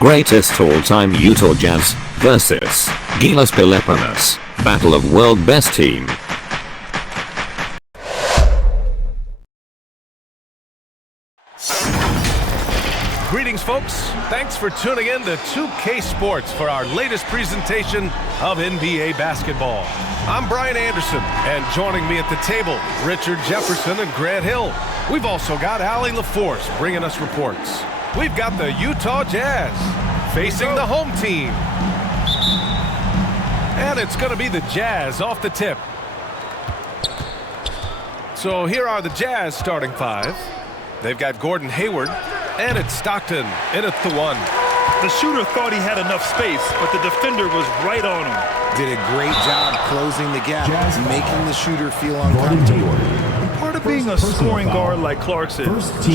Greatest all-time Utah Jazz versus GILAS Pilipinas, Battle of World Best Team. Greetings, folks. Thanks for tuning in to 2K Sports for our latest presentation of NBA basketball. I'm Brian Anderson, and joining me at the table, Richard Jefferson and Grant Hill. We've also got Allie LaForce bringing us reports. We've got the Utah Jazz facing the home team. And it's going to be the Jazz off the tip. So here are the Jazz starting five. They've got Gordon Hayward, and it's Stockton in at the one. The shooter thought he had enough space, but the defender was right on him. Did a great job closing the gap, making the shooter feel uncomfortable. Part of being a scoring guard like Clarkson,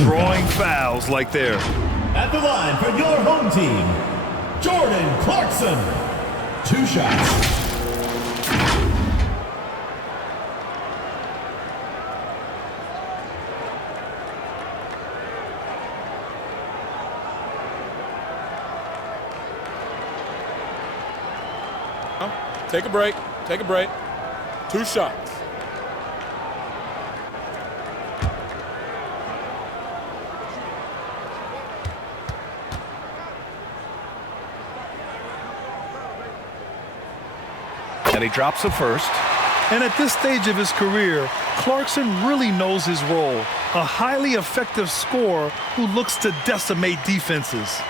drawing fouls like there. At the line for your home team, Jordan Clarkson. 2 shots. Take a break. Take a break. 2 shots. And he drops the first. And at this stage of his career, Clarkson really knows his role. A highly effective scorer who looks to decimate defenses.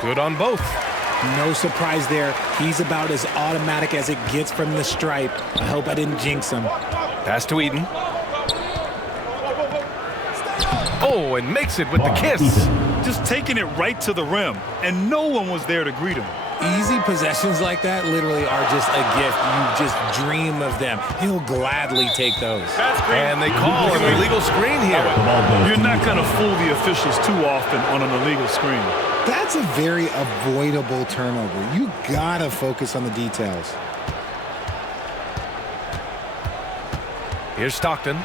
Good on both. No surprise there. He's about as automatic as it gets from the stripe. I hope I didn't jinx him. Pass to Eden. Oh, and makes it with the kiss. Just taking it right to the rim, and no one was there to greet him. Easy possessions like that literally are just a gift. You just dream of them. He'll gladly take those. And they call an illegal screen here. You're not going to fool the officials too often on an illegal screen. That's a very avoidable turnover. You gotta focus on the details. Here's Stockton.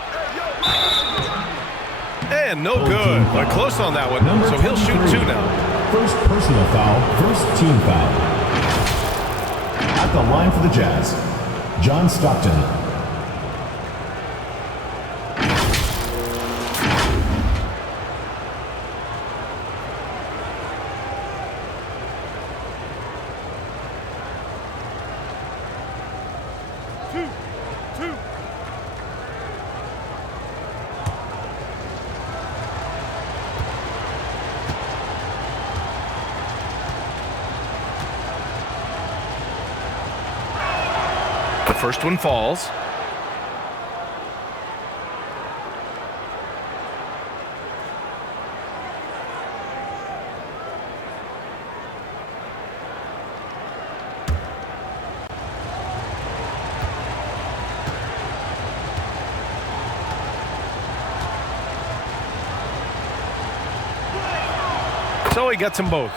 And no good. But close on that one, so he'll shoot 2 now. First personal foul, first team foul. At the line for the Jazz, John Stockton. First one falls. So he gets them both.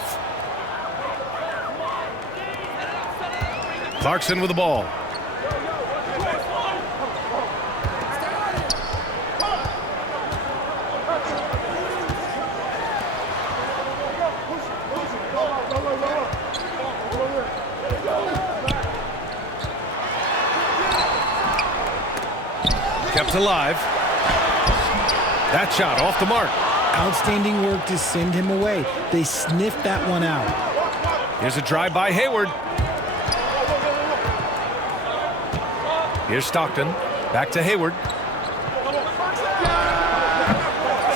Clarkson with the ball. Kept alive. That shot off the mark. Outstanding work to send him away. They sniffed that one out. Here's a drive by Hayward. Here's Stockton. Back to Hayward.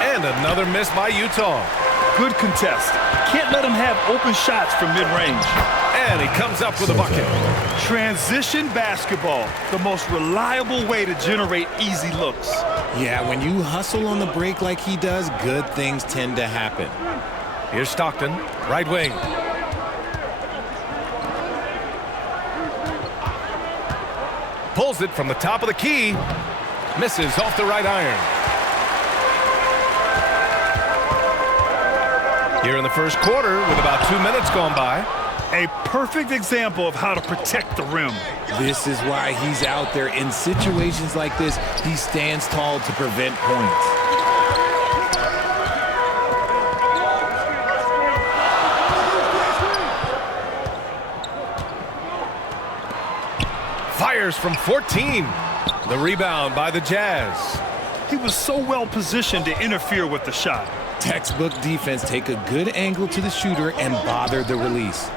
And another miss by Utah. Good contest. Can't let him have open shots from mid-range. And he comes up with a bucket. Transition basketball, the most reliable way to generate easy looks. Yeah, when you hustle on the break like he does, good things tend to happen. Here's Stockton, right wing. Pulls it from the top of the key. Misses off the right iron. Here in the first quarter with about 2 minutes gone by. A perfect example of how to protect the rim. This is why he's out there. In situations like this, he stands tall to prevent points. Fires from 14. The rebound by the Jazz. He was so well positioned to interfere with the shot. Textbook defense. Take a good angle to the shooter and bother the release.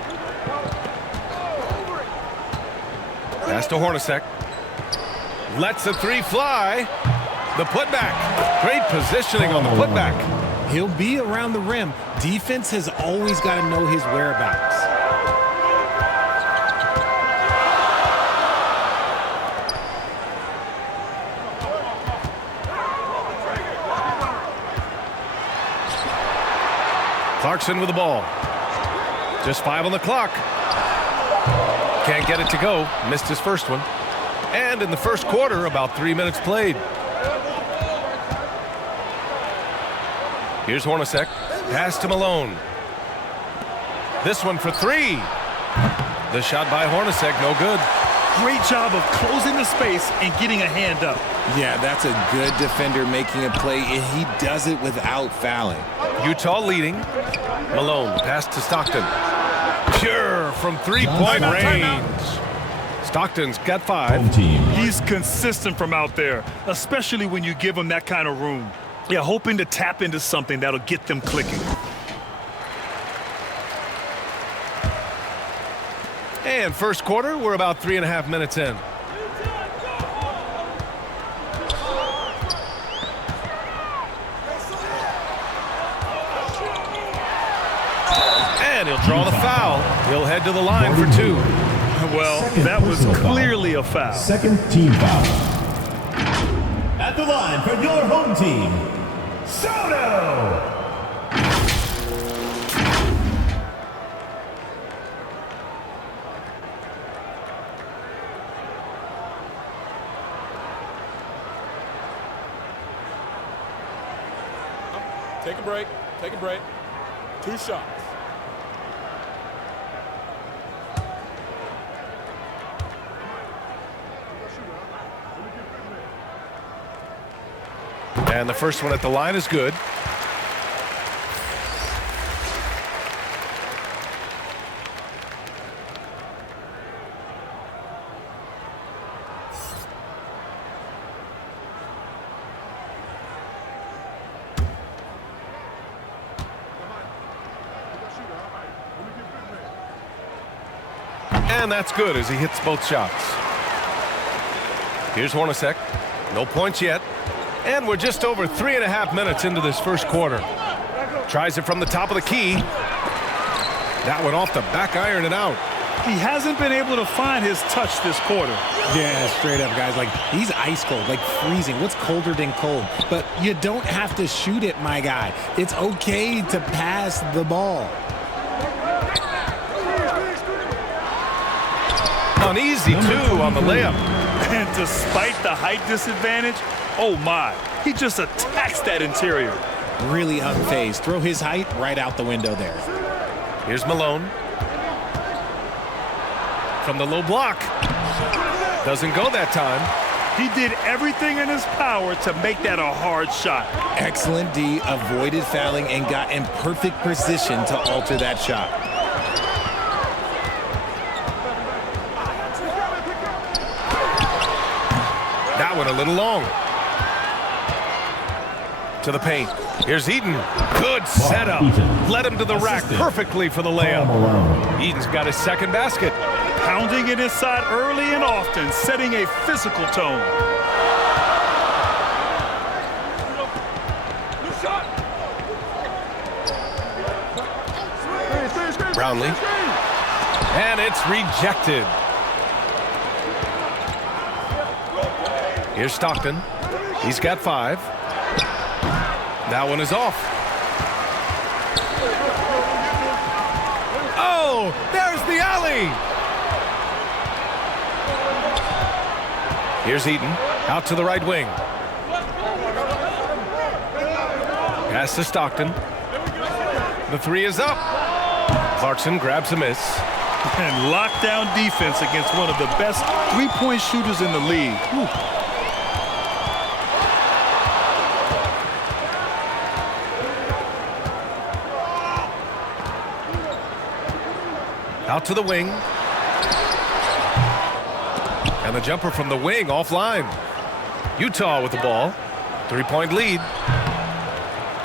Pass to Hornacek. Lets the three fly. The putback. Great positioning on the putback. He'll be around the rim. Defense has always got to know his whereabouts. Clarkson with the ball. Just 5 on the clock. Can't get it to go. Missed his first one. And in the first quarter, about 3 minutes played. Here's Hornacek. Pass to Malone. This one for 3. The shot by Hornacek, no good. Great job of closing the space and getting a hand up. Yeah, that's a good defender making a play, and he does it without fouling. Utah leading. Malone, pass to Stockton. Pure from three-point range. Stockton's got 5. Home team. He's consistent from out there, especially when you give him that kind of room. Yeah, hoping to tap into something that'll get them clicking. And first quarter, we're about 3.5 minutes in. And he'll draw the foul. He'll head to the line for 2. Well, Second that was personal clearly a foul. Second team foul. At the line for your home team, Soto! Take a break. Take a break. 2 shots. And the first one at the line is good. And that's good as he hits both shots. Here's Hornacek. No points yet. And we're just over 3.5 minutes into this first quarter. Tries it from the top of the key. That one off the back iron and out. He hasn't been able to find his touch this quarter. Yeah, straight up, guys. Like, he's ice cold, like freezing. What's colder than cold? But you don't have to shoot it, my guy. It's okay to pass the ball. Uneasy, too, on the layup. And despite the height disadvantage, oh my, he just attacks that interior. Really unfazed. Throw his height right out the window there. Here's Malone. From the low block. Doesn't go that time. He did everything in his power to make that a hard shot. Excellent D, avoided fouling and got in perfect position to alter that shot. That one a little long. To the paint. Here's Eden. Good setup. Led him to the rack perfectly for the layup. Eden's got his second basket. Pounding it inside early and often, setting a physical tone. Brownlee. And it's rejected. Here's Stockton. He's got 5. That one is off. Oh, there's the alley. Here's Eden. Out to the right wing. Pass to Stockton. The 3 is up. Clarkson grabs a miss. And lockdown defense against one of the best three-point shooters in the league. Whew. Out to the wing. And the jumper from the wing offline. Utah with the ball. 3-point lead.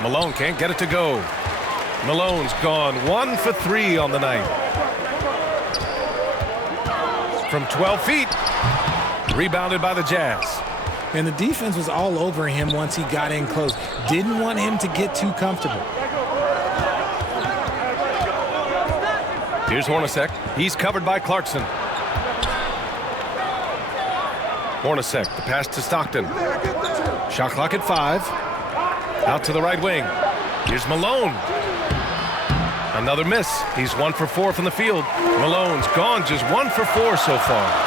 Malone can't get it to go. Malone's gone 1 for 3 on the night. From 12 feet. Rebounded by the Jazz. And the defense was all over him once he got in close. Didn't want him to get too comfortable. Here's Hornacek. He's covered by Clarkson. Hornacek, the pass to Stockton. Shot clock at 5. Out to the right wing. Here's Malone. Another miss. He's 1 for 4 from the field. Malone's gone just 1 for 4 so far.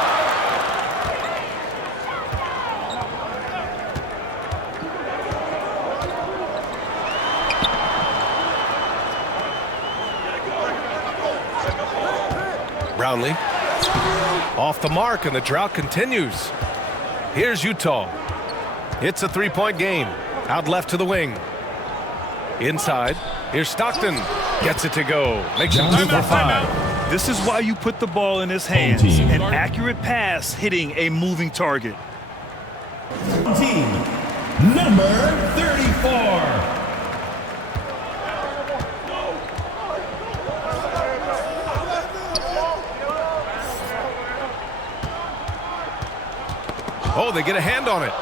Brownlee. Off the mark, and the drought continues. Here's Utah. It's a 3-point game. Out left to the wing. Inside. Here's Stockton. Gets it to go. Makes him 2 for 5. This is why you put the ball in his hands. An accurate pass hitting a moving target. Team number 34. Oh, they get a hand on it.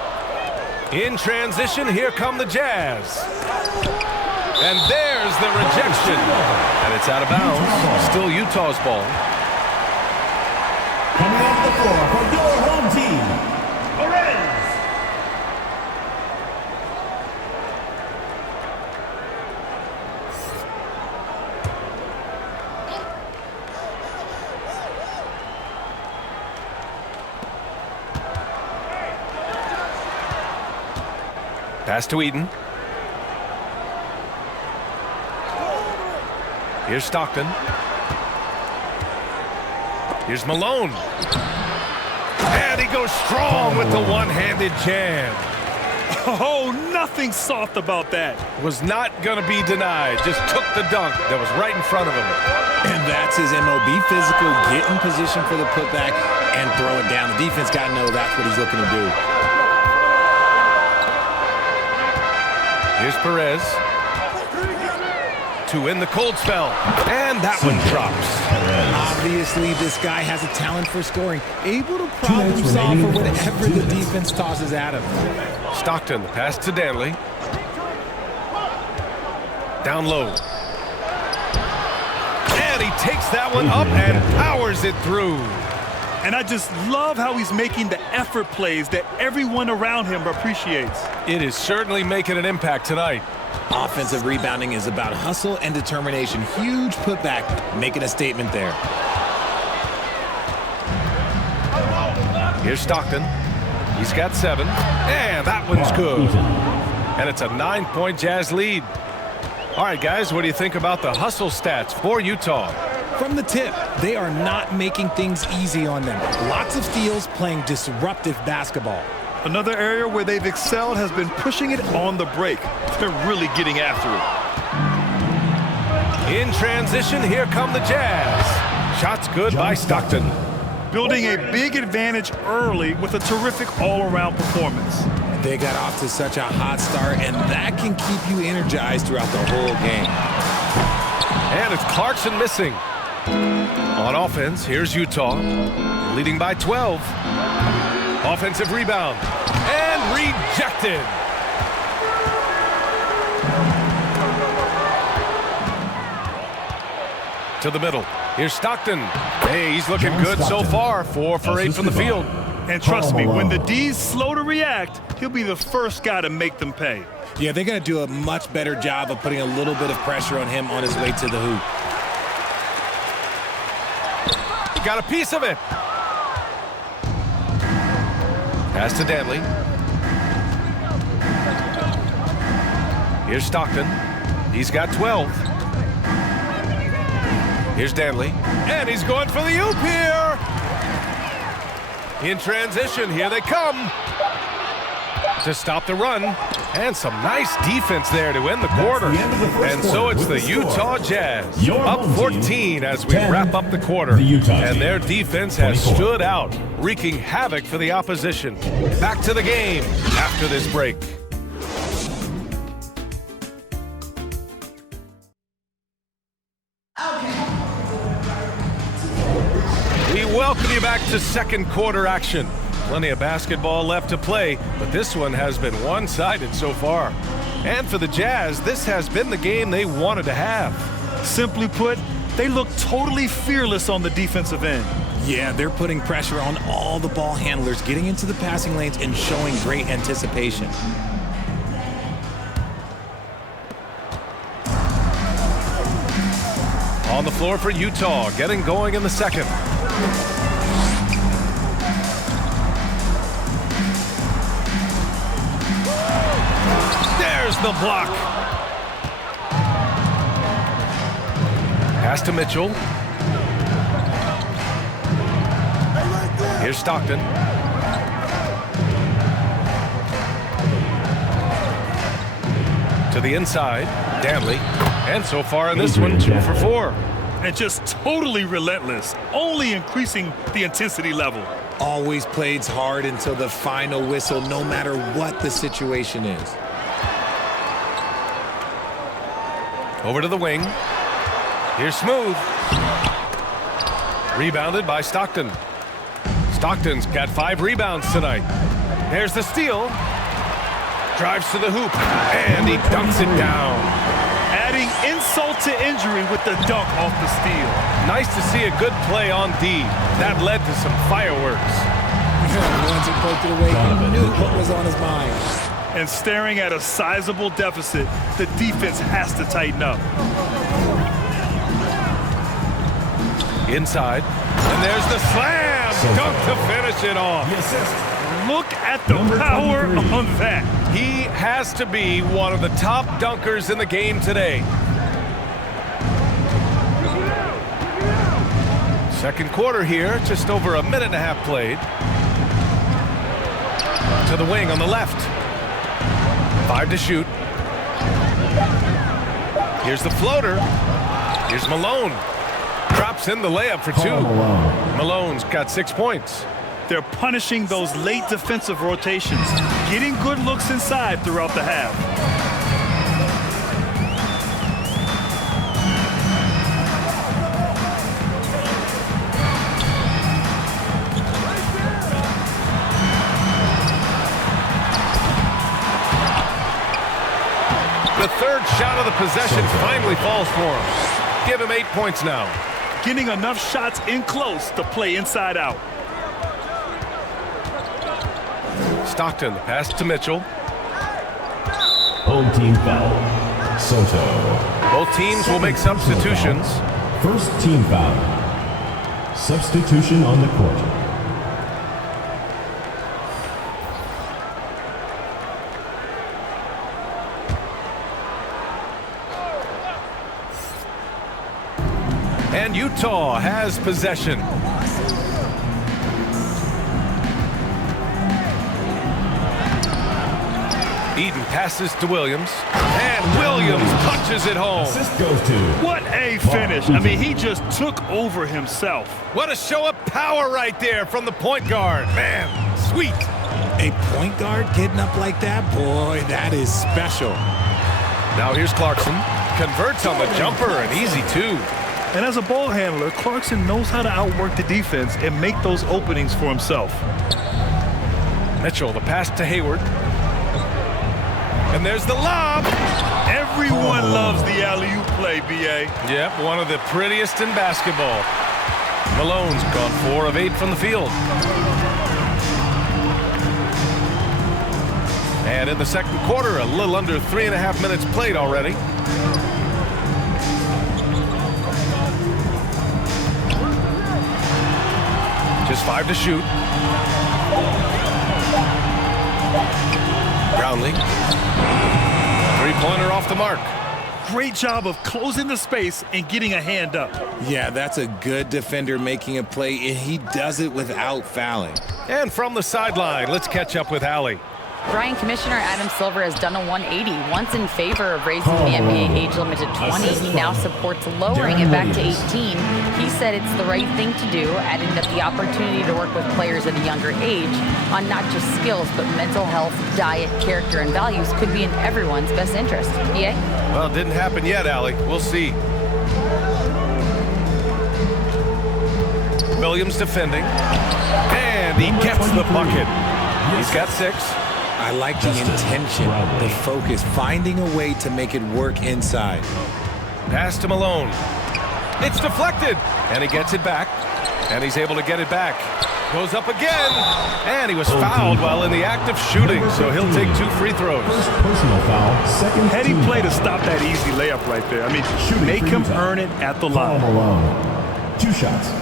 In transition, here come the Jazz. And there's the rejection. And it's out of bounds. Still Utah's ball. Coming off the floor for your home team, Perez. Pass to Eden. Here's Stockton. Here's Malone. And he goes strong with the one-handed jam. Oh, nothing soft about that. Was not going to be denied. Just took the dunk that was right in front of him. And that's his MO. Be physical, get in position for the putback, and throw it down. The defense got to know that's what he's looking to do. Here's Perez. To end the cold spell. And that one drops. Obviously, this guy has a talent for scoring. Able to problem solve for whatever the defense tosses at him. Stockton, the pass to Danley. Down low. And he takes that one up and powers it through. And I just love how he's making the effort plays that everyone around him appreciates. It is certainly making an impact tonight. Offensive rebounding is about hustle and determination. Huge putback, making a statement there. Here's Stockton. He's got 7. And that one's good. And it's a 9-point Jazz lead. All right, guys, what do you think about the hustle stats for Utah? From the tip, they are not making things easy on them. Lots of steals, playing disruptive basketball. Another area where they've excelled has been pushing it on the break. They're really getting after it. In transition, here come the Jazz. Shots good by Stockton. Building a big advantage early with a terrific all-around performance. They got off to such a hot start, and that can keep you energized throughout the whole game. And it's Clarkson missing. On offense, here's Utah, leading by 12. Offensive rebound, and rejected. To the middle, here's Stockton. Hey, he's looking good so far, 4 for 8 from the field. And trust me, when the D's slow to react, he'll be the first guy to make them pay. Yeah, they're going to do a much better job of putting a little bit of pressure on him on his way to the hoop. Got a piece of it. Pass to Danley. Here's Stockton. He's got 12. Here's Danley, and he's going for the oop here. In transition, here they come to stop the run, and some nice defense there to end the quarter. And so it's the Utah Jazz up 14 as we wrap up the quarter. And their defense has stood out, wreaking havoc for the opposition. Back to the game after this break. We welcome you back to second quarter action. Plenty of basketball left to play, but this one has been one-sided so far. And for the Jazz, this has been the game they wanted to have. Simply put, they look totally fearless on the defensive end. Yeah, they're putting pressure on all the ball handlers, getting into the passing lanes and showing great anticipation. On the floor for Utah, getting going in the second. There's the block. Pass to Mitchell. Here's Stockton. To the inside, Danley. And so far in this one, 2 for 4. And just totally relentless, only increasing the intensity level. Always plays hard until the final whistle, no matter what the situation is. Over to the wing. Here's Smooth. Rebounded by Stockton. Stockton's got 5 rebounds tonight. There's the steal. Drives to the hoop, and he dunks it down. Adding insult to injury with the dunk off the steal. Nice to see a good play on D. That led to some fireworks. Once he poked it away, he knew what was on his mind. And staring at a sizable deficit, the defense has to tighten up. Inside, and there's the slam dunk to finish it off. Look at the power on that. He has to be one of the top dunkers in the game today. Second quarter here, just over a minute and a half played. To the wing on the left. 5 to shoot. Here's the floater. Here's Malone. Drops in the layup for 2. Malone's got 6 points. They're punishing those late defensive rotations, getting good looks inside throughout the half. The third shot of the possession finally falls for him. Give him 8 points now. Getting enough shots in close to play inside out. Stockton, pass to Mitchell. Home team foul. Soto. Both teams will make substitutions. First team foul. Substitution on the court. And Utah has possession. Eden passes to Williams, and Williams punches it home. Assist goes to. What a finish. I mean, he just took over himself. What a show of power right there from the point guard. Man, sweet. A point guard getting up like that? Boy, that is special. Now here's Clarkson. Converts on the jumper, and easy 2. And as a ball handler, Clarkson knows how to outwork the defense and make those openings for himself. Mitchell, the pass to Hayward. And there's the lob. Everyone loves the alley-oop play, B.A. Yep, one of the prettiest in basketball. Malone's gone 4 of 8 from the field. And in the second quarter, a little under 3.5 minutes played already. Just 5 to shoot. Brownlee. Three-pointer off the mark. great job of closing the space and getting a hand up. Yeah, that's a good defender making a play, and he does it without fouling. And from the sideline, let's catch up with Allie. Brian, Commissioner Adam Silver has done a 180, once in favor of raising the NBA age limit to 20. He now supports lowering it back to 18. He said it's the right thing to do, adding that the opportunity to work with players at a younger age on not just skills, but mental health, diet, character, and values could be in everyone's best interest. EA? Well, it didn't happen yet, Allie. We'll see. Williams defending. And he gets the bucket. He's got 6. I like the intention, the focus, finding a way to make it work inside. Pass to Malone. It's deflected. And he gets it back. And he's able to get it back. Goes up again. And he was fouled while in the act of shooting, so he'll take 2 free throws. First personal foul, second Heady team play to foul. stop that easy layup right there. I mean, Shooting make for him Utah. earn it at the Paul line. Malone. 2 shots.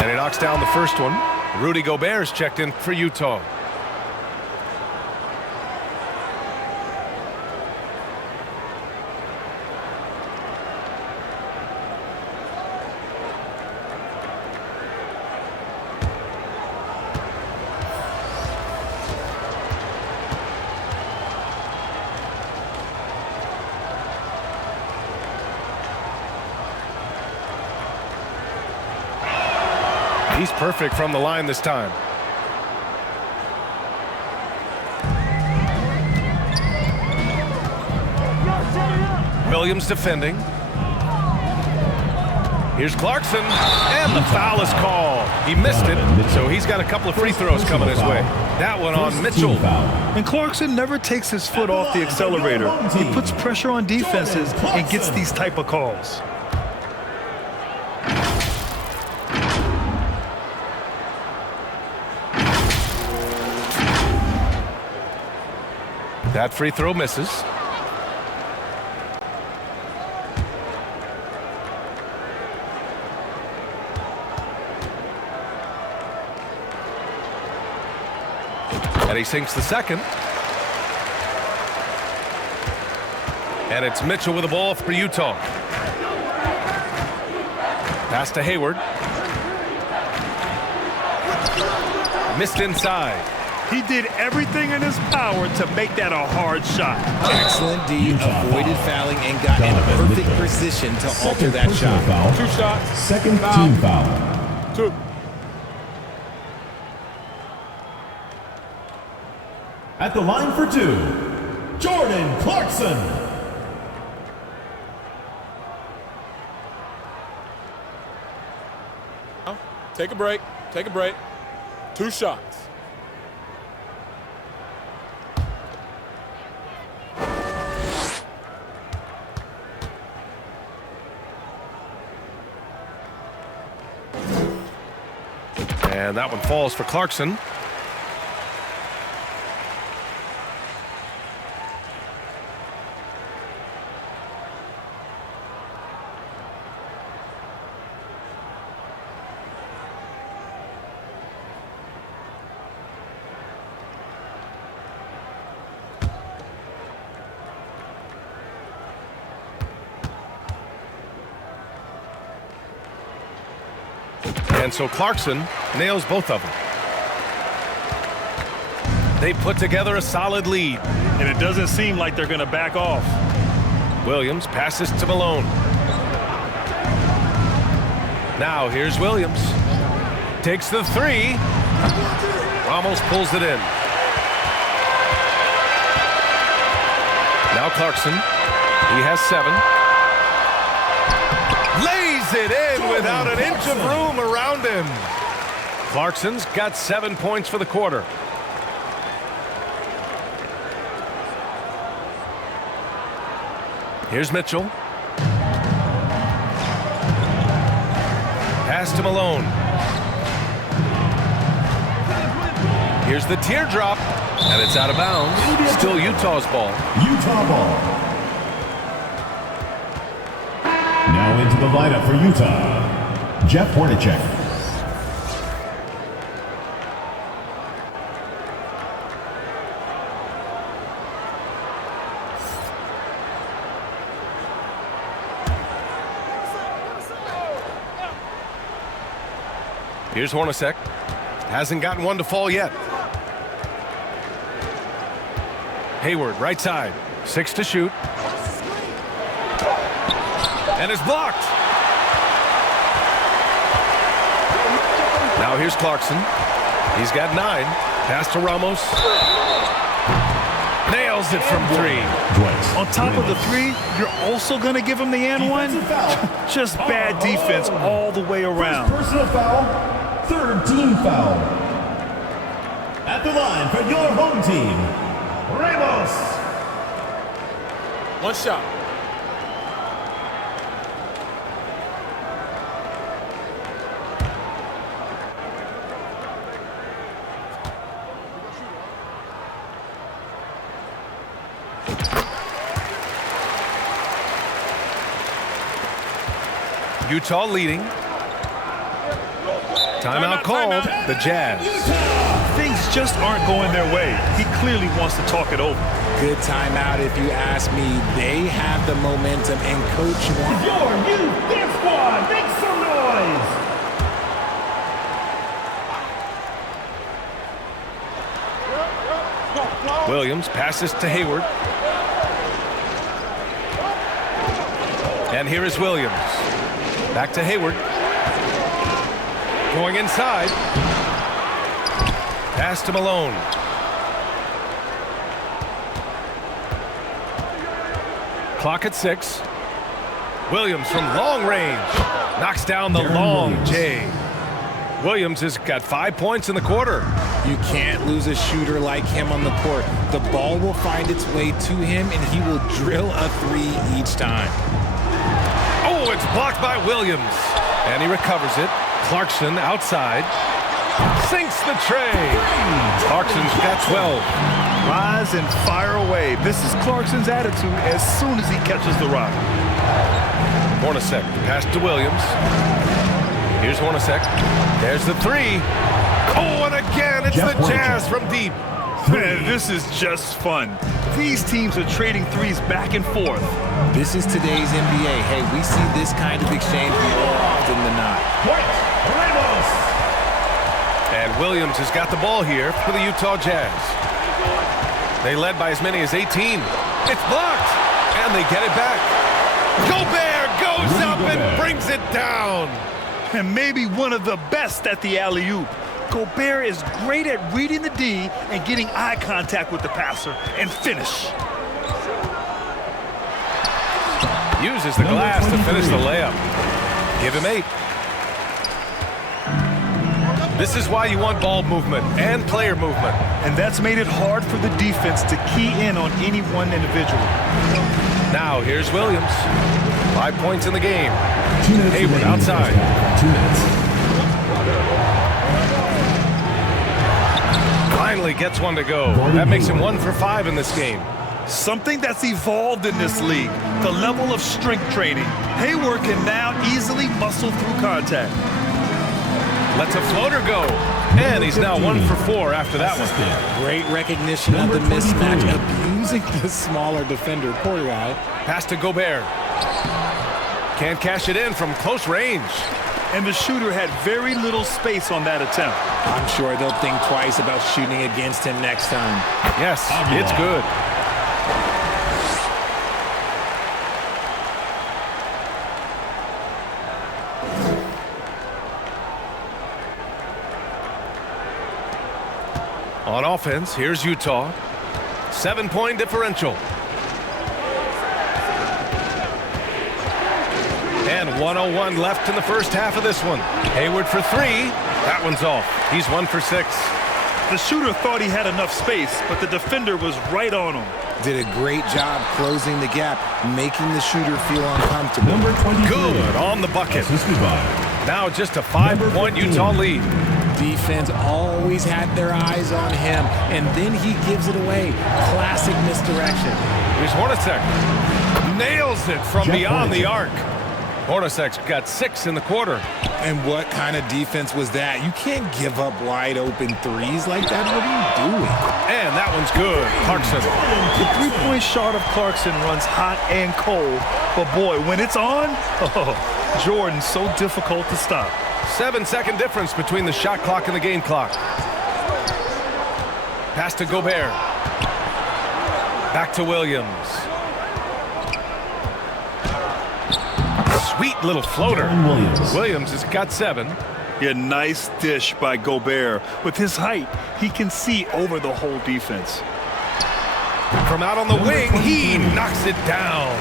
And he knocks down the first one. Rudy Gobert's checked in for Utah. He's perfect from the line this time. Williams defending. Here's Clarkson, and the foul is called. He missed it, so he's got a couple of free throws coming his way. That one on Mitchell. And Clarkson never takes his foot off the accelerator. He puts pressure on defenses and gets these type of calls. That free throw misses. And he sinks the second. And it's Mitchell with the ball for Utah. Pass to Hayward. Missed inside. He did everything in his power to make that a hard shot. Excellent D, avoided fouling, and got in a perfect position to alter that shot. Foul. 2 shots. Second Foul. team foul. 2. At the line for 2, Jordan Clarkson. Take a break. Take a break. 2 shots. And that one falls for Clarkson. And so Clarkson nails both of them. They put together a solid lead. And it doesn't seem like they're going to back off. Williams passes to Malone. Now here's Williams. Takes the 3. Almost pulls it in. Now Clarkson. He has 7. Lays it in without an inch of room around him. Clarkson's got 7 points for the quarter. Here's Mitchell. Pass to Malone. Here's the teardrop, and it's out of bounds. Still Utah's ball. Utah ball. Now into the lineup for Utah, Jeff Hornacek. Here's Hornacek. Hasn't gotten one to fall yet. Hayward, right side. 6 to shoot. And it's blocked. Now here's Clarkson. He's got 9. Pass to Ramos. Nails it from 3. On top of the 3, you're also going to give him the and one? Just bad defense all the way around. Personal foul, third team foul. At the line for your home team, Ramos. One shot. Utah leading. Timeout called. The Jazz. Things just aren't going their way. He clearly wants to talk it over. Good timeout if you ask me. They have the momentum, and Coach wants Your new dance squad, make some noise. Williams passes to Hayward. And here is Williams. Back to Hayward. Going inside. Pass to Malone. Clock at 6. Williams from long range. Knocks down the long J. Williams has got 5 points in the quarter. You can't lose a shooter like him on the court. The ball will find its way to him, and he will drill a 3 each time. Oh, it's blocked by Williams. And he recovers it. Clarkson outside. Sinks the tray. Clarkson's got 12. Rise and fire away. This is Clarkson's attitude as soon as he catches the rock. Hornacek, pass to Williams. Here's Hornacek. There's the 3. Oh, and again, it's the Jazz from deep. Man, this is just fun. These teams are trading 3s back and forth. This is today's NBA. Hey, we see this kind of exchange more often than not. Ramos. And Williams has got the ball here for the Utah Jazz. They led by as many as 18. It's blocked, and they get it back. Gobert goes up and brings it down. And maybe one of the best at the alley-oop. Gobert is great at reading the D and getting eye contact with the passer and finish. Uses the glass to finish the layup. Give him 8. This is why you want ball movement and player movement. And that's made it hard for the defense to key in on any one individual. Now here's Williams. 5 points in the game. Hayward outside. 2 minutes. Finally gets one to go. That makes him 1 for 5 in this game. Something that's evolved in this league, the level of strength training. Hayward can now easily muscle through contact. Lets a floater go. And he's now 1 for 4 after that one. Great recognition of the mismatch, abusing the smaller defender. Poor guy. Pass to Gobert. Can't cash it in from close range. And the shooter had very little space on that attempt. I'm sure they'll think twice about shooting against him next time. Yes, it's good. On offense, here's Utah. 7-point differential. And 1:01 left in the first half of this one. Hayward for 3. That one's off. He's 1 for 6. The shooter thought he had enough space, but the defender was right on him. Did a great job closing the gap, making the shooter feel uncomfortable. Number 23. Good on the bucket. Assisted by Now just a 5-point Utah lead. Defense always had their eyes on him, and then he gives it away. Classic misdirection. Here's Hornacek. Nails it from beyond the arc. Hornacek's got 6 in the quarter. And what kind of defense was that? You can't give up wide open threes like that. What are you doing? And that one's good. Clarkson. The three-point shot of Clarkson runs hot and cold. But boy, when it's on, Jordan's so difficult to stop. 7-second difference between the shot clock and the game clock. Pass to Gobert. Back to Williams. Sweet little floater. Williams has got 7. Yeah, nice dish by Gobert. With his height, he can see over the whole defense. From out on the wing, he knocks it down.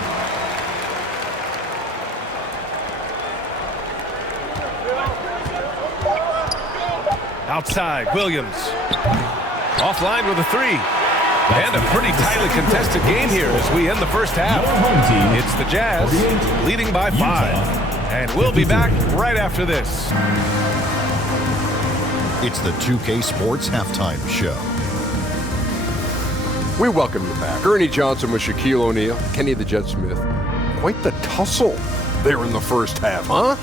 Outside, Williams. Offline with a 3. And a pretty tightly contested game here as we end the first half. It's the Jazz leading by 5. And we'll be back right after this. It's the 2K Sports Halftime Show. We welcome you back. Ernie Johnson with Shaquille O'Neal, Kenny the Jet Smith. Quite the tussle there in the first half, huh?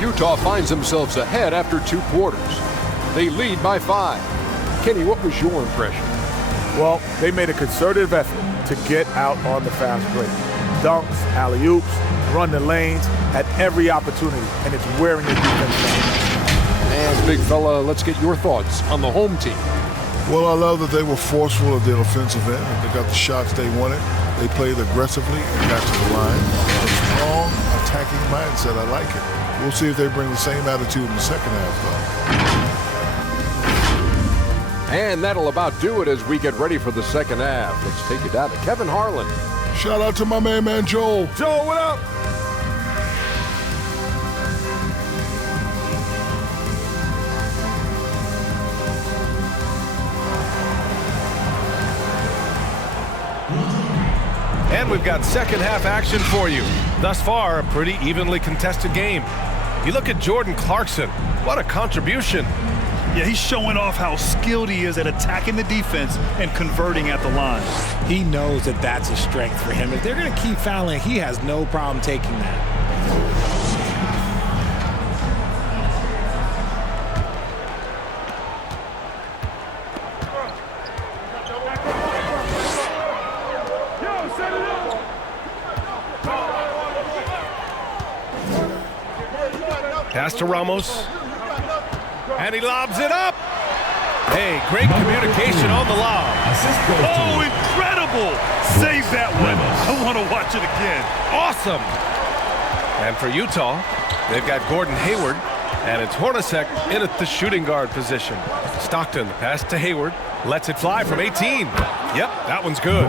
Utah finds themselves ahead after 2 quarters. They lead by 5. Kenny, what was your impression? Well, they made a concerted effort to get out on the fast break. Dunks, alley-oops, run the lanes, had every opportunity, and it's wearing the defense down. And big fella, let's get your thoughts on the home team. Well, I love that they were forceful at their offensive end. They got the shots they wanted. They played aggressively and got to the line. A strong attacking mindset. I like it. We'll see if they bring the same attitude in the second half, though. And that'll about do it as we get ready for the second half. Let's take it down to Kevin Harlan. Shout out to my man Joel. Joel, what up? And we've got second half action for you. Thus far, a pretty evenly contested game. You look at Jordan Clarkson. What a contribution. Yeah, he's showing off how skilled he is at attacking the defense and converting at the line. He knows that that's a strength for him. If they're going to keep fouling, he has no problem taking that. Pass to Ramos. And he lobs it up. Hey, great communication on the lob. Oh, incredible. Save that one. I want to watch it again. Awesome. And for Utah, they've got Gordon Hayward, and it's Hornacek in at the shooting guard position. Stockton, pass to Hayward, lets it fly from 18. Yep, that one's good.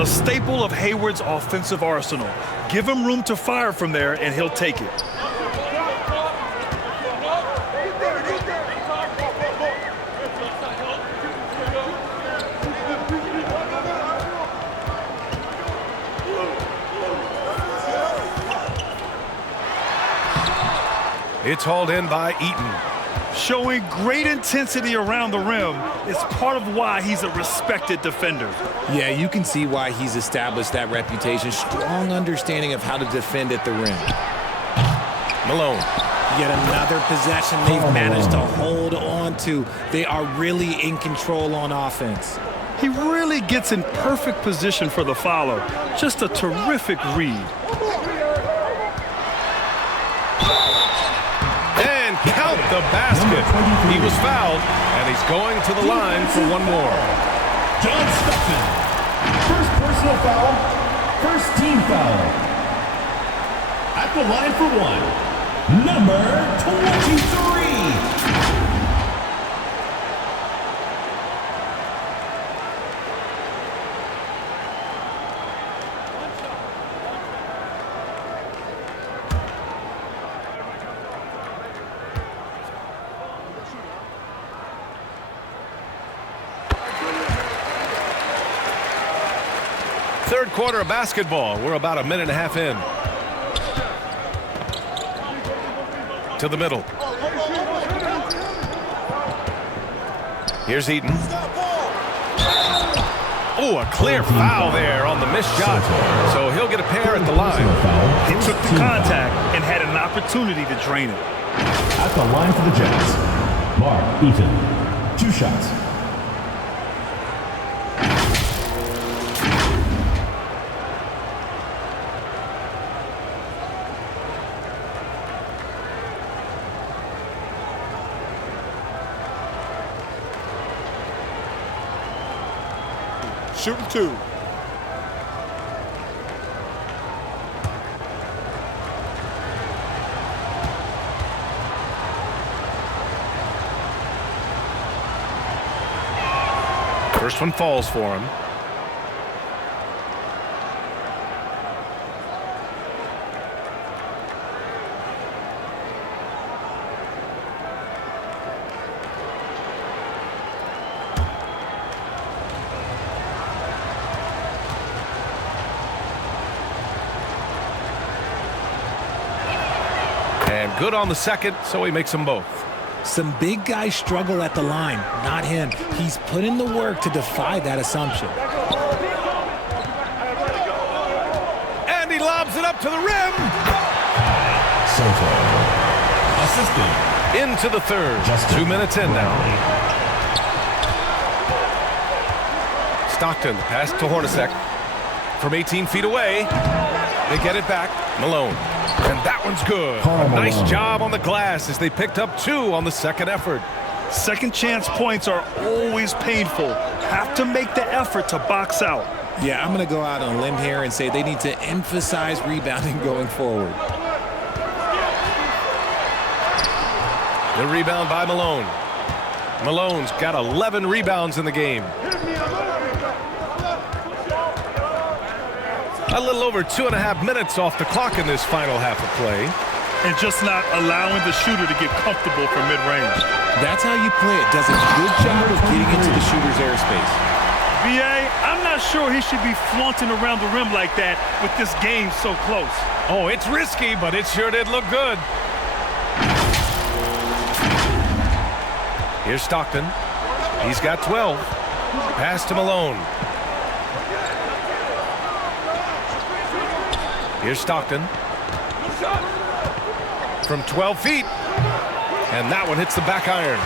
A staple of Hayward's offensive arsenal. Give him room to fire from there, and he'll take it. It's hauled in by Eaton. Showing great intensity around the rim is part of why he's a respected defender. Yeah, you can see why he's established that reputation. Strong understanding of how to defend at the rim. Malone. Yet another possession they've managed to hold on to. They are really in control on offense. He really gets in perfect position for the follow. Just a terrific read. Count the basket. He was fouled, and he's going to the line for one more. John Stockton. First personal foul. First team foul. At the line for one. Number 23. Third quarter of basketball. We're about a minute and a half in. to the middle. Here's Eaton. Oh, a clear foul there on the missed shot. So he'll get a pair at the line. He took the contact and had an opportunity to drain it. At the line for the Jazz, Mark Eaton. 2 shots. Shooting 2. First one falls for him. And good on the second, so he makes them both. Some big guys struggle at the line, not him. He's put in the work to defy that assumption. And he lobs it up to the rim. Soto. Assistant. Into the third. Just 2 minutes in now. Stockton, pass to Hornacek. From 18 feet away. They get it back. Malone. And that one's good. Nice job on the glass as they picked up 2 on the second effort. Second chance points are always painful. Have to make the effort to box out. Yeah, I'm going to go out on a limb here and say they need to emphasize rebounding going forward. The rebound by Malone. Malone's got 11 rebounds in the game. A little over 2.5 minutes off the clock in this final half of play. And just not allowing the shooter to get comfortable from mid-range. That's how you play it. Does a good job of getting into the shooter's airspace. BA, I'm not sure he should be flaunting around the rim like that with this game so close. Oh, it's risky, but it sure did look good. Here's Stockton. He's got 12. Pass to Malone. Here's Stockton. From 12 feet. And that one hits the back iron.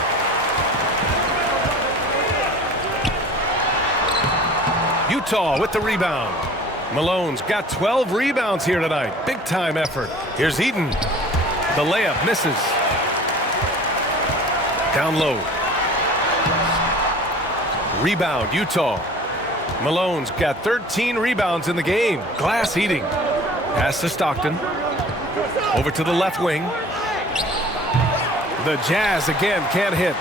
Utah with the rebound. Malone's got 12 rebounds here tonight. Big time effort. Here's Eaton. The layup misses. Down low. Rebound, Utah. Malone's got 13 rebounds in the game. Glass eating. Pass to Stockton. Over to the left wing. The Jazz again can't hit.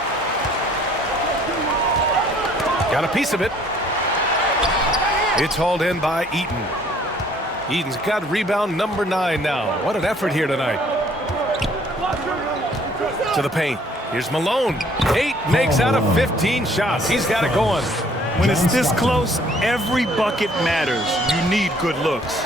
Got a piece of it. It's hauled in by Eaton. Eaton's got rebound number 9 now. What an effort here tonight. To the paint. Here's Malone. 8 makes out of 15 shots. He's got it going. When it's this close, every bucket matters. You need good looks.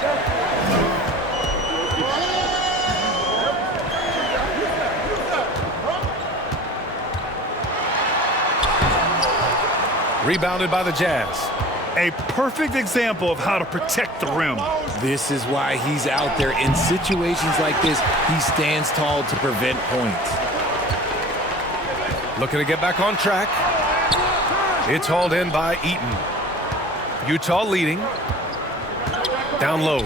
Rebounded by the Jazz. A perfect example of how to protect the rim. This is why he's out there. In situations like this, he stands tall to prevent points. Looking to get back on track. It's hauled in by Eaton. Utah leading. Down low.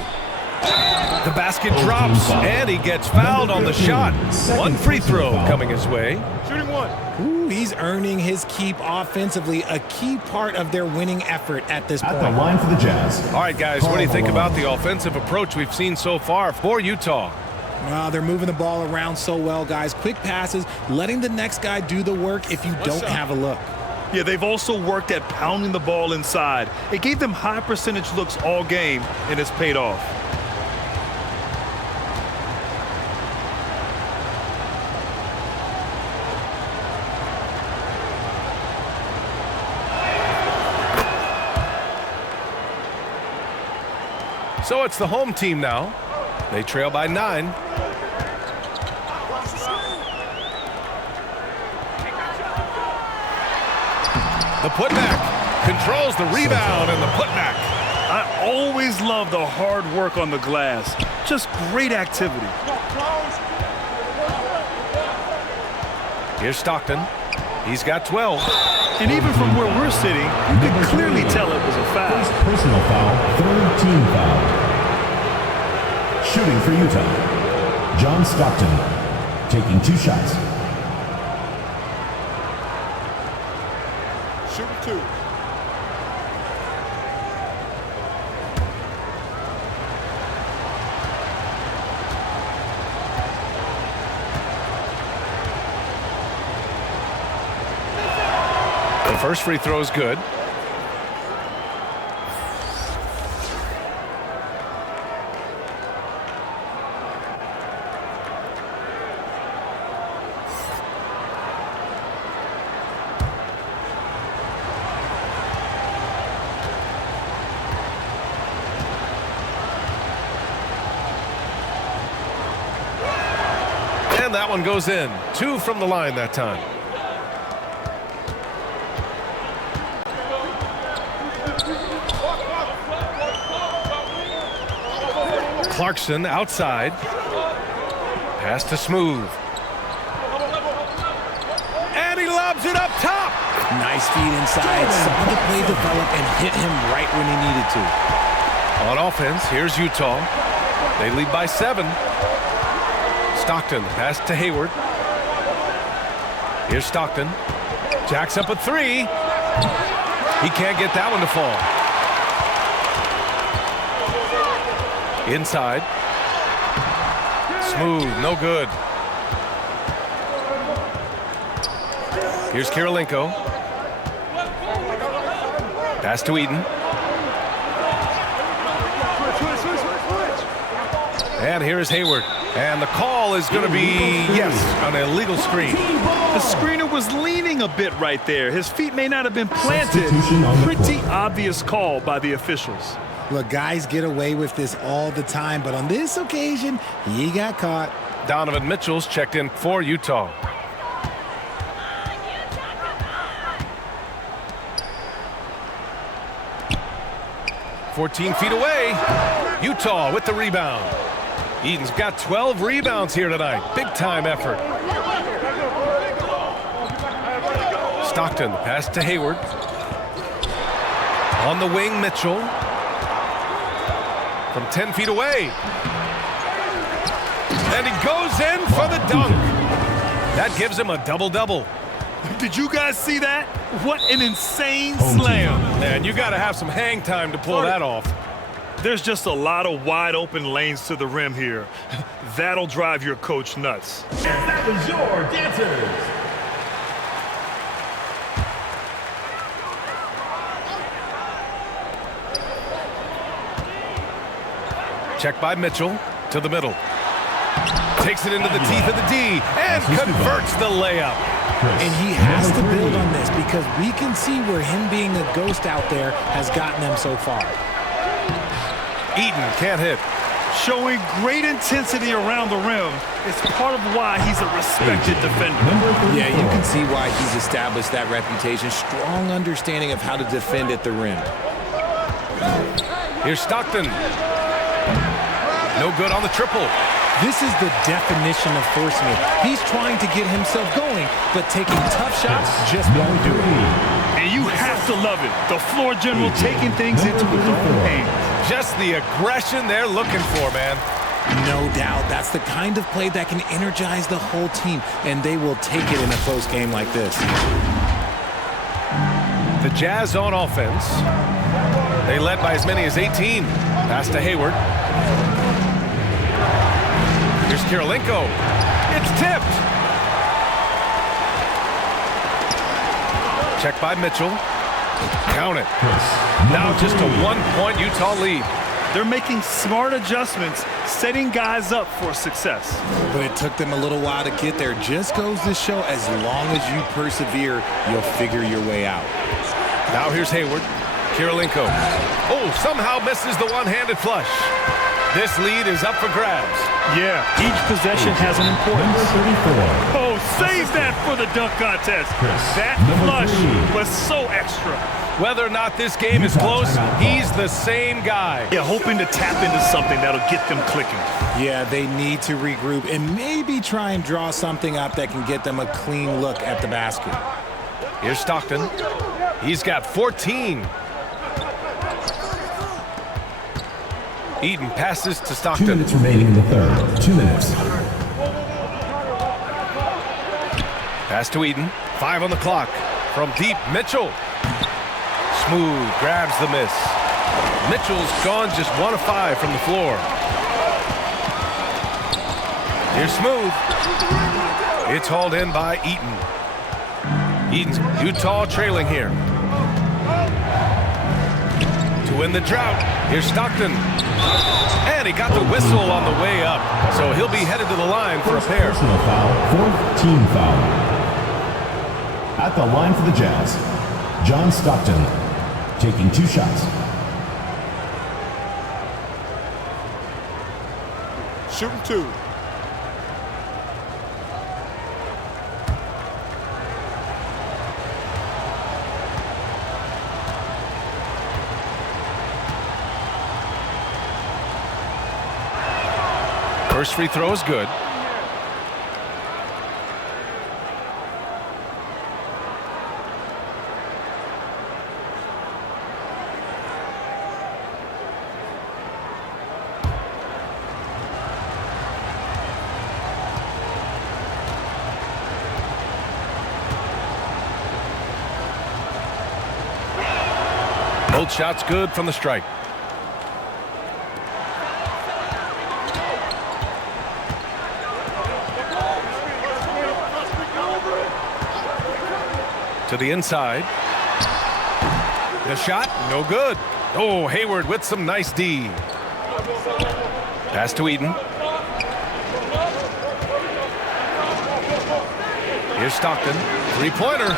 The basket drops, and he gets fouled on the shot. One free throw coming his way. Shooting 1. Ooh, he's earning his keep offensively, a key part of their winning effort at this point. At the line for the Jazz. All right, guys, what do you think about the offensive approach we've seen so far for Utah? Well, they're moving the ball around so well, guys. Quick passes, letting the next guy do the work if you don't have a look. Yeah, they've also worked at pounding the ball inside. It gave them high percentage looks all game, and it's paid off. So it's the home team now. They trail by 9. The putback. Controls the rebound and the putback. I always love the hard work on the glass. Just great activity. Here's Stockton. He's got 12. And even from where we're sitting, you can clearly tell it was a foul. First personal foul, third team foul. Shooting for Utah, John Stockton, taking 2 shots. Shooting 2. The first free throw is good. And that one goes in. 2 from the line that time. Clarkson outside. Pass to Smooth. And he lobs it up top. Nice feed inside. Saw the play develop and hit him right when he needed to. On offense, here's Utah. They lead by 7. Stockton, pass to Hayward. Here's Stockton. Jacks up a 3. He can't get that one to fall. Inside. Smooth, no good. Here's Kirilenko. Pass to Eden. And here is Hayward. And the call is going to be, yes, an illegal screen. The screener was leaning a bit right there. His feet may not have been planted. Pretty obvious call by the officials. Look, guys get away with this all the time, but on this occasion, he got caught. Donovan Mitchell's checked in for Utah. "14 feet away. Utah with the rebound. Eden's got 12 rebounds here tonight. Big time effort. Stockton, pass to Hayward. On the wing, Mitchell. From 10 feet away. And he goes in for the dunk. That gives him a double-double. Did you guys see that? What an insane slam. Man, you got to have some hang time to pull that off. There's just a lot of wide open lanes to the rim here. That'll drive your coach nuts. And that was your dancers. Check by Mitchell to the middle. Takes it into the teeth of the D and converts the layup. And he has to build on this because we can see where him being a ghost out there has gotten them so far. Eden can't hit. Showing great intensity around the rim. It's part of why he's a respected defender. Yeah, you can see why he's established that reputation. Strong understanding of how to defend at the rim. Here's Stockton. No good on the triple. This is the definition of forcing it. He's trying to get himself going, but taking tough shots just won't do it. And you have to love it. The floor general taking things into his own hands. Just the aggression they're looking for, man. No doubt. That's the kind of play that can energize the whole team, and they will take it in a close game like this. The Jazz on offense. They led by as many as 18. Pass to Hayward. Here's Kirilenko. It's tipped. Check by Mitchell. Count it. Now just a 1-point Utah lead. They're making smart adjustments, setting guys up for success. But it took them a little while to get there. Just goes to show as long as you persevere, you'll figure your way out. Now here's Hayward. Kirilenko. Oh, somehow misses the one-handed flush. This lead is up for grabs. Yeah, each possession has an importance. Number 34. Oh, save that for the dunk contest. That Number flush 3. was so extra. Whether or not this game is close, he's the same guy. Yeah, hoping to tap into something that'll get them clicking. Yeah, they need to regroup and maybe try and draw something up that can get them a clean look at the basket. Here's Stockton. He's got 14. Eaton passes to 2 Stockton. minutes remaining in the third. 2 minutes. Pass to Eaton. 5 on the clock. From deep, Mitchell. Smooth, grabs the miss. Mitchell's gone just 1 of 5 from the floor. Here's Smooth. It's hauled in by Eaton. Eaton's Utah trailing here. To win the drought, here's Stockton. And he got the whistle on the way up. So he'll be headed to the line for a pair. Personal foul. 4th team foul. At the line for the Jazz, John Stockton taking 2 shots. Shooting 2. First free throw is good. Both shots good from the strike. To the inside. The shot, no good. Oh, Hayward with some nice D. Pass to Eaton. Here's Stockton. Three-pointer.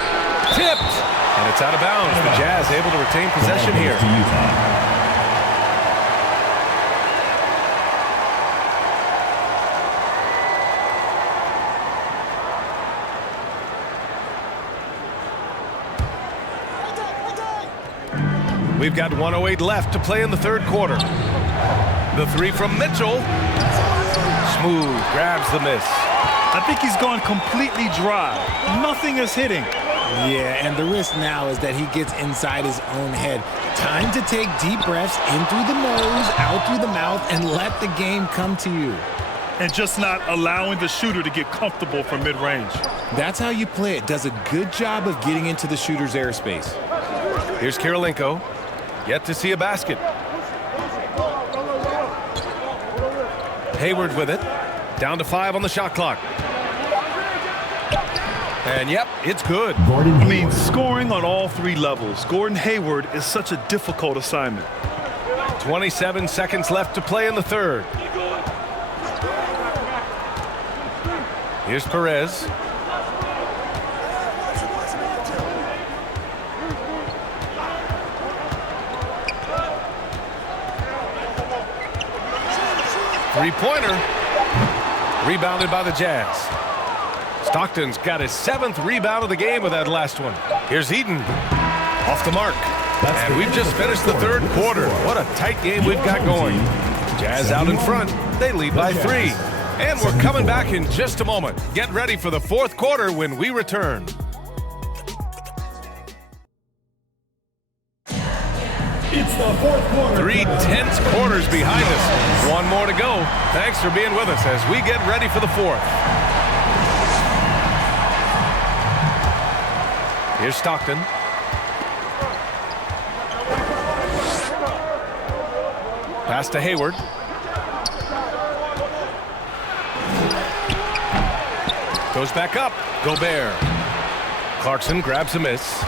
Tipped. And it's out of bounds. The Jazz able to retain possession here. To Utah. We've got 1:08 left to play in the third quarter. The three from Mitchell. Smooth, grabs the miss. I think he's gone completely dry. Nothing is hitting. Yeah, and the risk now is that he gets inside his own head. Time to take deep breaths in through the nose, out through the mouth, and let the game come to you. And just not allowing the shooter to get comfortable from mid-range. That's how you play it. Does a good job of getting into the shooter's airspace. Here's Kirilenko. Yet to see a basket. Hayward with it. Down to 5 on the shot clock. And yep, it's good. Gordon I mean, Hayward. scoring on all 3 levels. Gordon Hayward is such a difficult assignment. 27 seconds left to play in the third. Here's Perez. Three-pointer. Rebounded by the Jazz. Stockton's got his 7th rebound of the game with that last one. Here's Eaton. Off the mark. And we've just finished the third quarter. What a tight game we've got going. Jazz out in front. They lead by 3. And we're coming back in just a moment. Get ready for the fourth quarter when we return. It's the fourth quarter. 3 tense quarters behind us. 1 more to go. Thanks for being with us as we get ready for the fourth. Here's Stockton. Pass to Hayward. Goes back up. Gobert. Clarkson grabs a miss.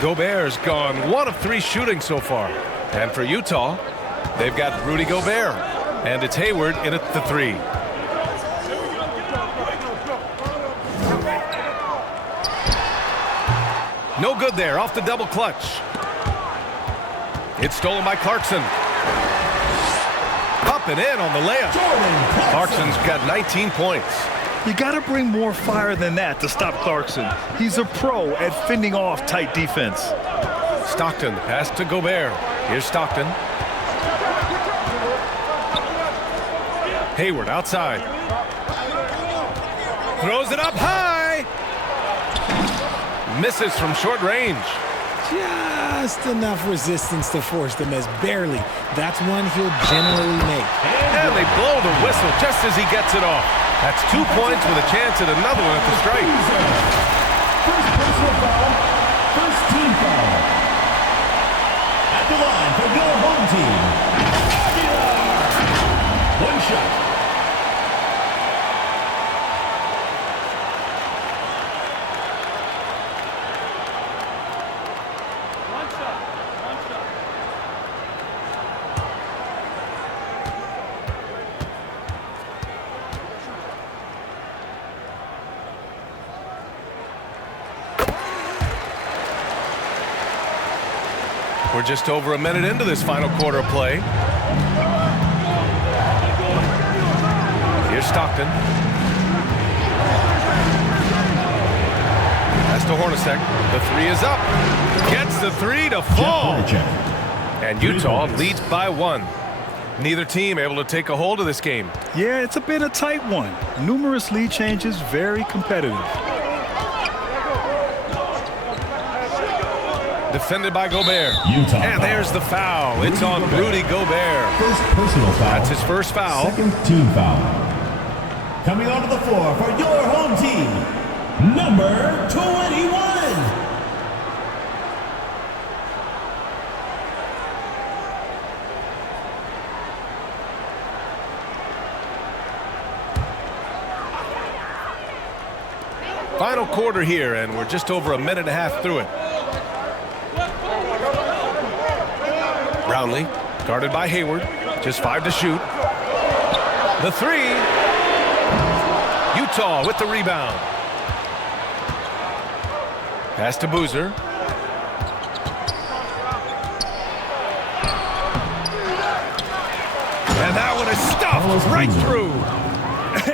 Gobert's gone 1 of 3 shooting so far. And for Utah, they've got Rudy Gobert. And it's Hayward in at the 3. No good there, off the double clutch. It's stolen by Clarkson. up and in on the layup. Clarkson's got 19 points. You got to bring more fire than that to stop Clarkson. He's a pro at fending off tight defense. Stockton, pass to Gobert. Here's Stockton. Hayward outside. Throws it up high. Misses from short range. Just enough resistance to force the miss. Barely. That's one he'll generally make. And they blow the whistle just as he gets it off. That's 2 points with a chance at another one at the stripe. First personal foul, first team foul. At the line for your home team, Giga. One shot. We're just over a minute into this final quarter of play. Here's Stockton. That's to Hornacek. The three is up. Gets the three to fall. And Utah leads by 1. Neither team able to take a hold of this game. Yeah, it's been a tight one. Numerous lead changes, very competitive. Defended by Gobert. Utah and there's the foul. It's on Rudy Gobert. First personal foul. That's his first foul. Second team foul. Coming onto the floor for your home team, number 21. Final quarter here, and we're just over a minute and a half through it. Brownlee, guarded by Hayward. Just 5 to shoot. The three. Utah with the rebound. Pass to Boozer. And that one is stuffed right through.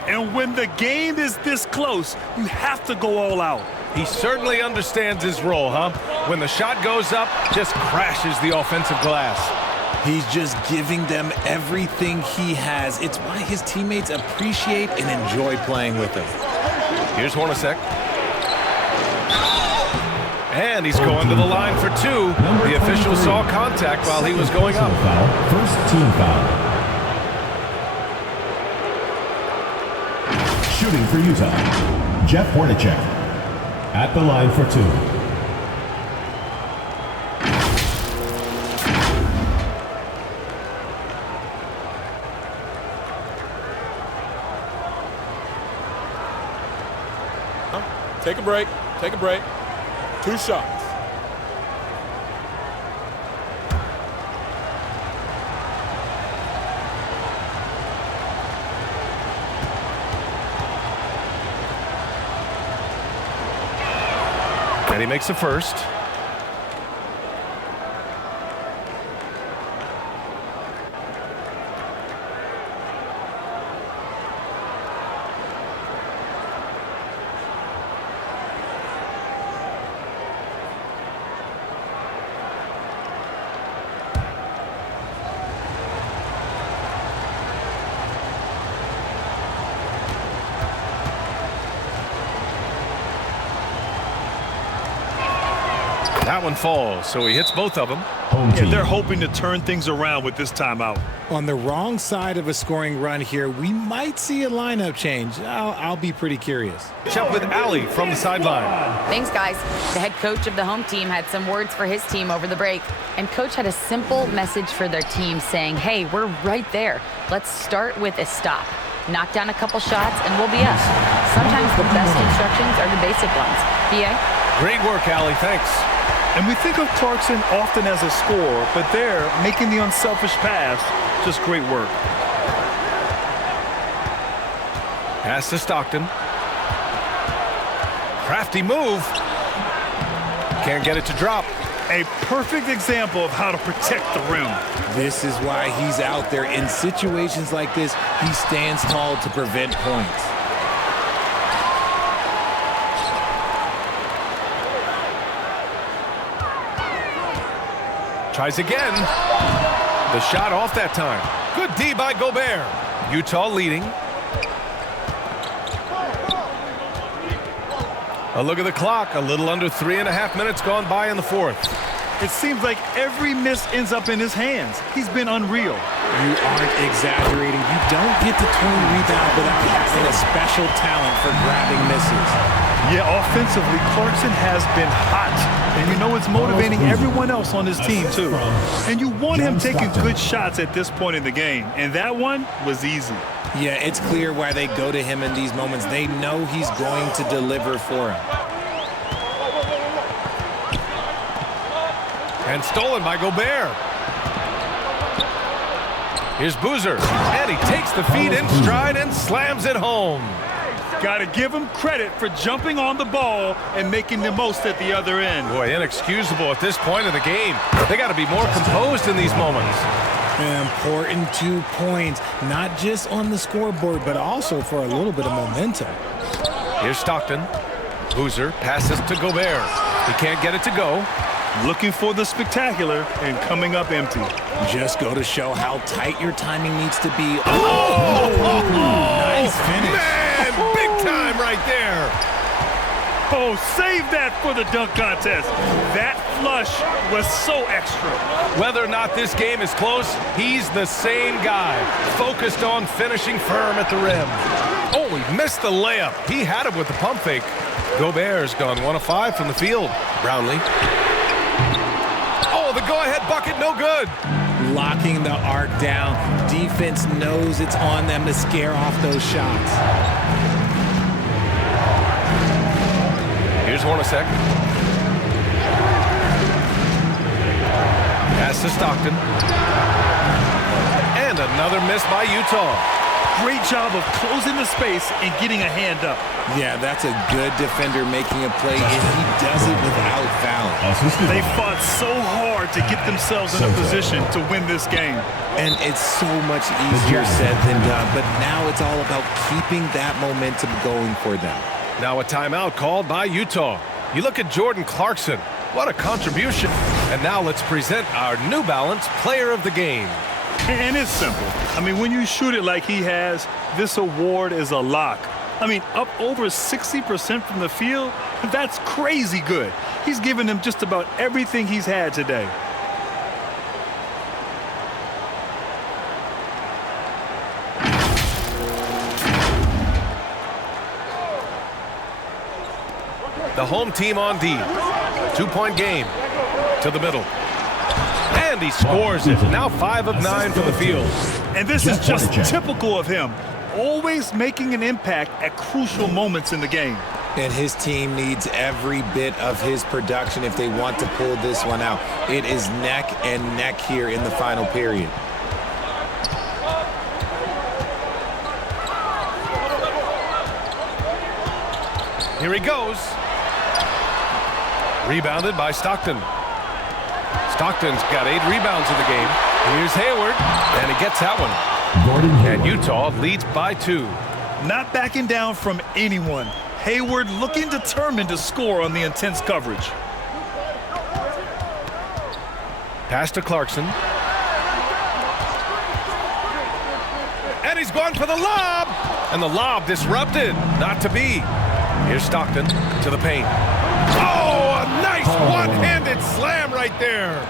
And when the game is this close, you have to go all out. He certainly understands his role, huh? When the shot goes up, just crashes the offensive glass. He's just giving them everything he has. It's why his teammates appreciate and enjoy playing with him. Here's Hornacek. And he's going to the line for 2. The official saw contact while he was going up. First team foul. Shooting for Utah, Jeff Hornacek. At the line for 2. Take a break. Take a break. 2 shots. And he makes the first. That one falls, so he hits both of them. Yeah, they're hoping to turn things around with this timeout. On the wrong side of a scoring run here, we might see a lineup change. I'll be pretty curious. Check with Allie from the sideline. Thanks, guys. The head coach of the home team had some words for his team over the break. And coach had a simple message for their team saying, hey, we're right there. Let's start with a stop. Knock down a couple shots and we'll be us. Sometimes the best instructions are the basic ones. BA? Great work, Allie. Thanks. And we think of Clarkson often as a scorer, but they're making the unselfish pass. Just great work. Pass to Stockton. Crafty move. Can't get it to drop. A perfect example of how to protect the rim. This is why he's out there. In situations like this, he stands tall to prevent points. Tries again. The shot off that time. Good D by Gobert. Utah leading. A look at the clock. A little under 3.5 minutes gone by in the fourth. It seems like every miss ends up in his hands. He's been unreal. You aren't exaggerating. You don't get to 20 rebounds without having a special talent for grabbing misses. Yeah, offensively, Clarkson has been hot. And you know it's motivating everyone else on his team, too. And you want him taking good shots at this point in the game. And that one was easy. Yeah, it's clear why they go to him in these moments. They know he's going to deliver for him. And stolen by Gobert. Here's Boozer. And he takes the feed in stride and slams it home. Got to give him credit for jumping on the ball and making the most at the other end. Boy, inexcusable at this point of the game. They got to be more composed in these moments. Important 2 points, not just on the scoreboard, but also for a little bit of momentum. Here's Stockton. Boozer passes to Gobert. He can't get it to go. Looking for the spectacular and coming up empty. Just go to show how tight your timing needs to be. Nice finish. Man, big time right there. Oh, save that for the dunk contest. That flush was so extra. Whether or not this game is close, he's the same guy, focused on finishing firm at the rim. Oh, he missed the layup. He had it with the pump fake. Gobert's gone 1 of 5 from the field. Brownlee. Oh, the go-ahead bucket, no good. Locking the arc down. Defense knows it's on them to scare off those shots. Here's Hornacek. Pass to Stockton. And another miss by Utah. Great job of closing the space and getting a hand up. Yeah, that's a good defender making a play, and he does it without fouling. They fought so hard to get themselves in a position to win this game. And it's so much easier said than done, but now it's all about keeping that momentum going for them. Now a timeout called by Utah. You look at Jordan Clarkson. What a contribution. And now let's present our New Balance Player of the Game. And it's simple. I mean, when you shoot it like he has, this award is a lock. I mean, up over 60% from the field, that's crazy good. He's given them just about everything he's had today. The home team on D. 2-point game. To the middle. And he scores it. Now 5 of 9 from the field. And this is just typical of him. Always making an impact at crucial moments in the game. And his team needs every bit of his production if they want to pull this one out. It is neck and neck here in the final period. Here he goes. Rebounded by Stockton. Stockton's got 8 rebounds in the game. Here's Hayward, and he gets that one. And Utah leads by 2. Not backing down from anyone. Hayward looking determined to score on the intense coverage. Pass to Clarkson. And he's gone for the lob. And the lob disrupted. Not to be. Here's Stockton to the paint. Oh, a nice one-handed slam right there.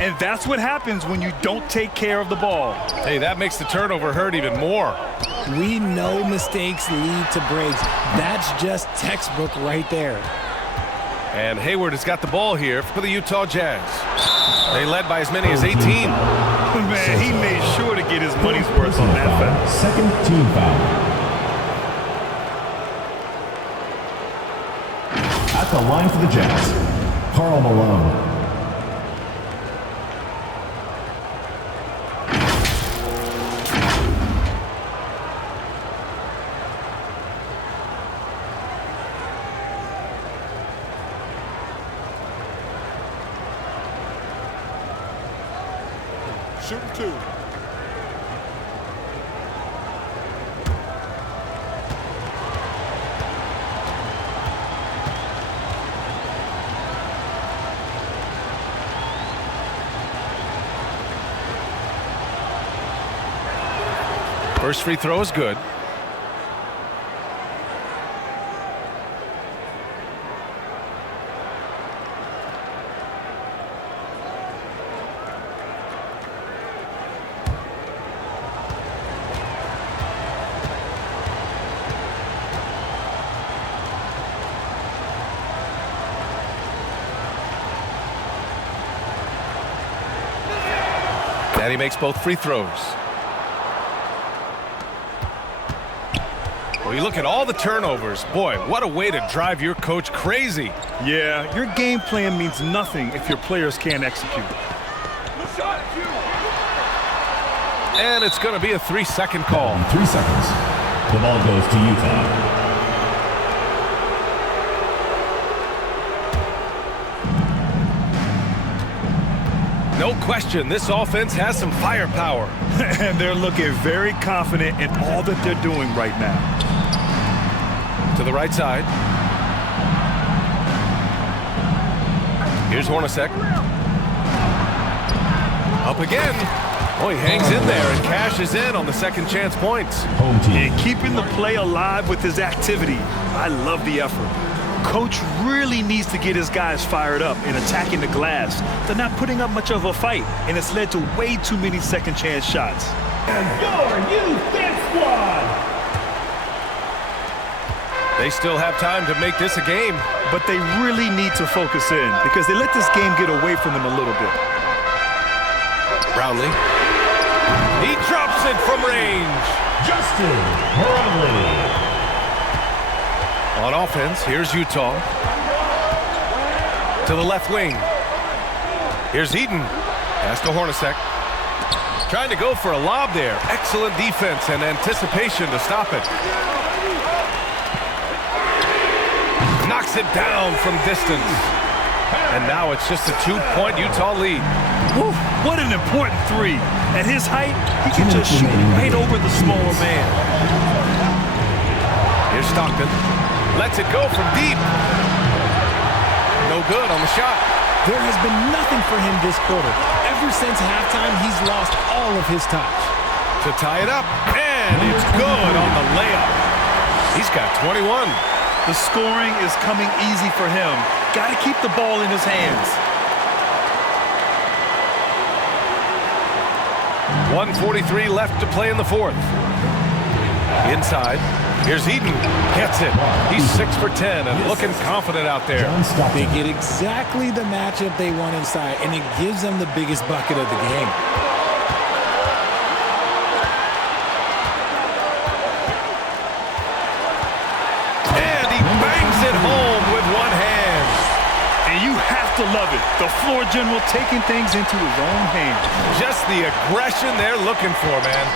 And that's what happens when you don't take care of the ball. Hey, that makes the turnover hurt even more. We know mistakes lead to breaks. That's just textbook right there. And Hayward has got the ball here for the Utah Jazz. They led by as many as 18. Man, he made sure to get his money's worth on that foul. Second team foul. At the line for the Jazz, Karl Malone. shooting 2. First free throw is good. And he makes both free throws. Well, you look at all the turnovers. Boy, what a way to drive your coach crazy. Yeah, your game plan means nothing if your players can't execute. And it's going to be a 3-second call. 3 seconds. The ball goes to Utah. No question, this offense has some firepower. And they're looking very confident in all that they're doing right now. To the right side. Here's Hornacek. Up again. Oh, he hangs in there and cashes in on the second chance points. Home team. And keeping the play alive with his activity. I love the effort. Coach really needs to get his guys fired up in attacking the glass. They're not putting up much of a fight, and it's led to way too many second chance shots. And your youth squad. They still have time to make this a game. But they really need to focus in because they let this game get away from them a little bit. Brownlee. He drops it from range. Justin Brownlee. On offense, here's Utah. To the left wing. Here's Eden. Pass to Hornacek. Trying to go for a lob there. Excellent defense and anticipation to stop it. Knocks it down from distance. And now it's just a 2-point Utah lead. Woo, what an important three. At his height, he can just shoot right over the smaller man. Here's Stockton. Lets it go from deep. No good on the shot. There has been nothing for him this quarter. Ever since halftime, he's lost all of his touch. To tie it up, and it's good on the layup. He's got 21. The scoring is coming easy for him. Got to keep the ball in his hands. 1:43 left to play in the fourth. Inside. Here's Eden. Gets it. He's 6 for 10 and looking confident out there. They get exactly the matchup they want inside, and it gives them the biggest bucket of the game. And he bangs it home with one hand. And you have to love it. The floor general taking things into his own hands. Just the aggression they're looking for, man.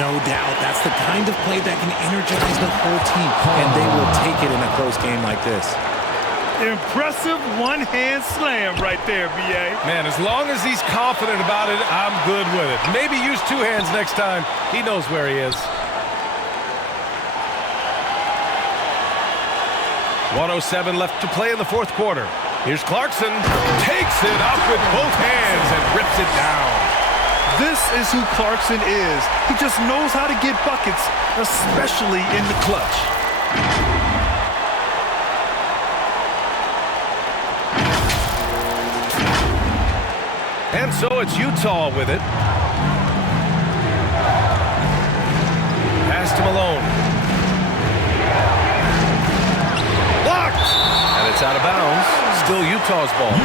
No doubt. That's the kind of play that can energize the whole team, and they will take it in a close game like this. Impressive one-hand slam right there, B.A. Man, as long as he's confident about it, I'm good with it. Maybe use 2 hands next time. He knows where he is. 1:07 left to play in the fourth quarter. Here's Clarkson. Takes it up with both hands and rips it down. This is who Clarkson is. He just knows how to get buckets, especially in the clutch. And so it's Utah with it. Pass to Malone. Blocked! And it's out of bounds. Still Utah's ball.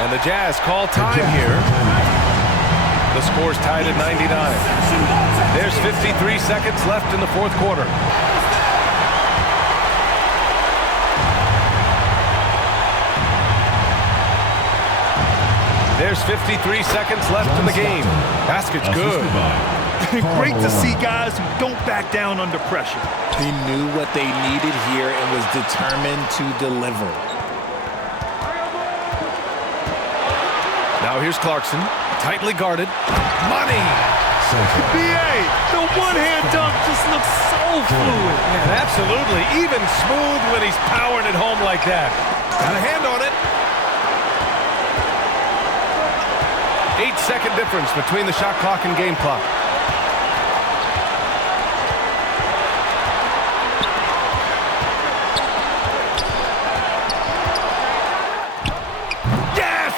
And the Jazz call time here. The score's tied at 99. There's 53 seconds left in the fourth quarter. There's 53 seconds left in the game. Basket's good. Great to see guys who don't back down under pressure. He knew what they needed here and was determined to deliver. Now here's Clarkson, tightly guarded. Money! BA, the one-hand dunk just looks so fluid. Yeah, absolutely. Even smooth when he's powering it home like that. Got a hand on it. 8-second difference between the shot clock and game clock. Yes!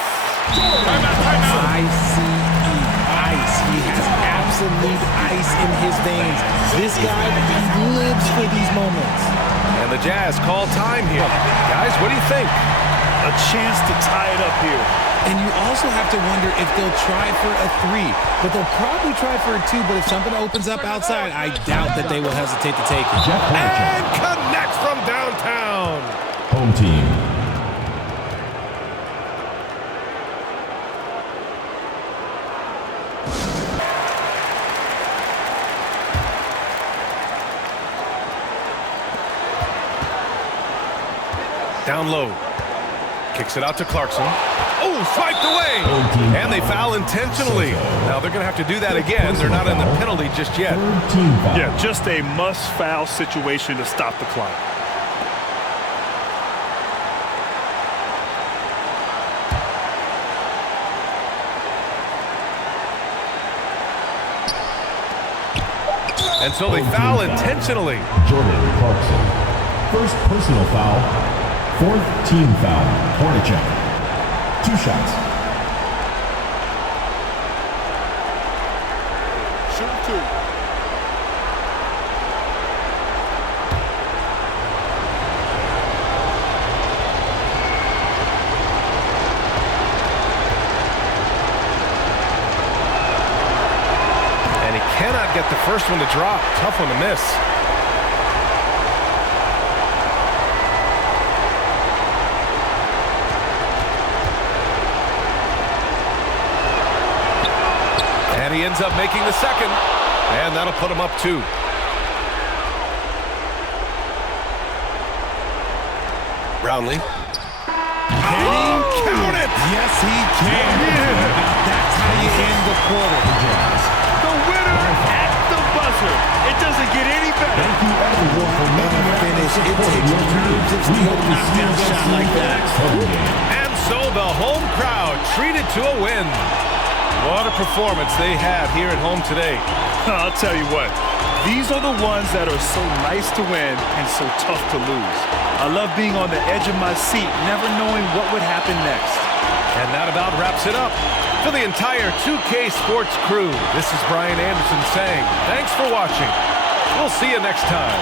Ice. He has absolute ice in his veins. This guy lives for these moments. And the Jazz call time here. Guys, what do you think? A chance to tie it up here. And you also have to wonder if they'll try for a 3. But they'll probably try for a 2. But if something opens up outside, I doubt that they will hesitate to take it. And connects from downtown. Home team. Down low. Kicks it out to Clarkson. Oh, swiped away. And they foul intentionally. Now they're going to have to do that again. They're not in the penalty just yet. Yeah, just a must-foul situation to stop the clock. And so they foul intentionally. Jordan Clarkson. First personal foul. 4th team foul. Hornacek. 2 shots. Shoot 2. And he cannot get the first one to drop. Tough one to miss. And he ends up making the second. And that'll put him up 2. Brownlee. Can he count it? Yes, he can. That's how you end the quarter. The winner at the buzzer. It doesn't get any better. Thank you everyone for making it Finish. It takes terms of steel to knock down a shot like that. And so the home crowd treated to a win. What a performance they had here at home today. I'll tell you what, these are the ones that are so nice to win and so tough to lose. I love being on the edge of my seat, never knowing what would happen next. And that about wraps it up. For the entire 2K Sports crew, this is Brian Anderson saying thanks for watching. We'll see you next time.